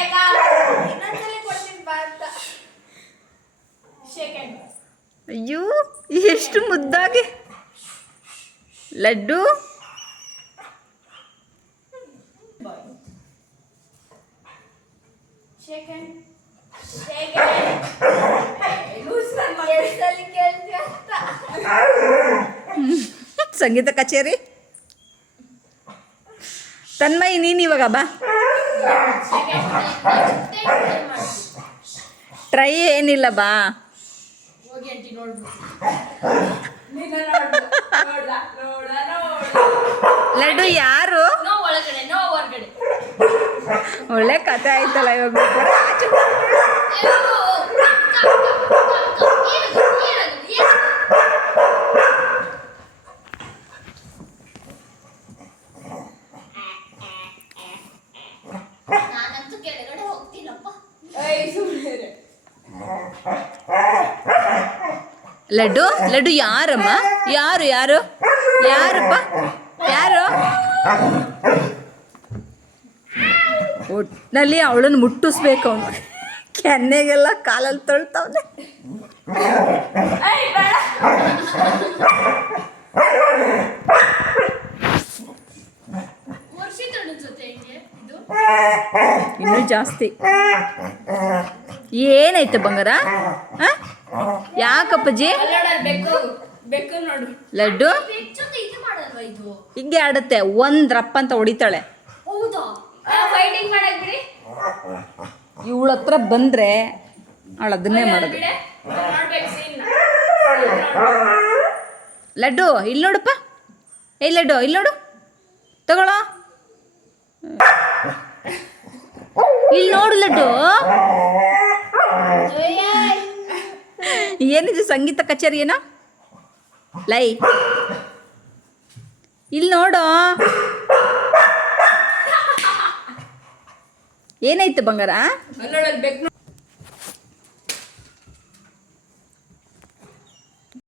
ಇನ್ನೊಂದ್ಸಲಿ ಕೊಡ್ತೀನಿ ಬಾ ಅಂತ. ಸೆಕೆಂಡ್. ಅಯ್ಯೋ ಎಷ್ಟು ಮುದ್ದಾಗಿ ಲಡ್ಡು. ಸೆಕೆಂಡ್. ಎಷ್ಟಲ್ಲಿ ಕೇಳ್ತೀಯ ಅಂತ. ಸಂಗೀತ ಕಚೇರಿ. ತನ್ಮಯಿ ನೀನು ಇವಾಗ ಬಾ. ಟ್ರೈ ಏನಿಲ್ಲ ಬಾ. ಹೋಗಿ ಆಂಟಿ ನೋಡ್ಬಿಟ್ಟು. ಲಡ್ಡು ಯಾರು? ನೋ ಒಳಗಡೆ ನೋ ಹೊರಗಡೆ. ಒಳ್ಳೆ ಕತೆ ಆಯ್ತಲ್ಲ ಇವಾಗ. ನಾನಂತೂ ಕೆಳಗಡೆ ಹೋಗ್ತೀನಪ್ಪ. ಲಡ್ಡು ಲಡ್ಡು ಯಾರಮ್ಮ? ಯಾರು ಯಾರು ಯಾರಪ್ಪ ಯಾರು? ಒಟ್ಟಿನಲ್ಲಿ ಅವಳನ್ನು ಮುಟ್ಟಿಸ್ಬೇಕು ಅವನು. ಕೆನ್ನೆಗೆಲ್ಲ ಕಾಲಲ್ಲಿ ತೊಳ್ತವನೆ. ಇನ್ನೂ ಜಾಸ್ತಿ. ಏನಾಯ್ತು ಬಂಗಾರ? ಯಾಕಪ್ಪಜ್ಜಿ? ಲಡ್ಡು ಹಿಂಗೆ ಆಡುತ್ತೆ. ಒಂದು ರಪ್ಪ ಅಂತ ಹೊಡಿತಾಳೆ. ಇವಳ ಹತ್ರ ಬಂದರೆ ಅವಳು ಅದನ್ನೇ ಮಾಡೋದು. ಲಡ್ಡು ಇಲ್ಲಿ ನೋಡಪ್ಪ. ಲಡ್ಡು ಇಲ್ಲಿ ನೋಡು, ತಗೊಳ್ಳೋ. ಇಲ್ಲಿ ನೋಡು ಲಡ್ಡು. ಏನಿದು ಸಂಗೀತ ಕಚೇರಿ ಏನೋ? ಲೈ ಇಲ್ಲಿ ನೋಡು. ಏನಾಯ್ತು ಬಂಗಾರ?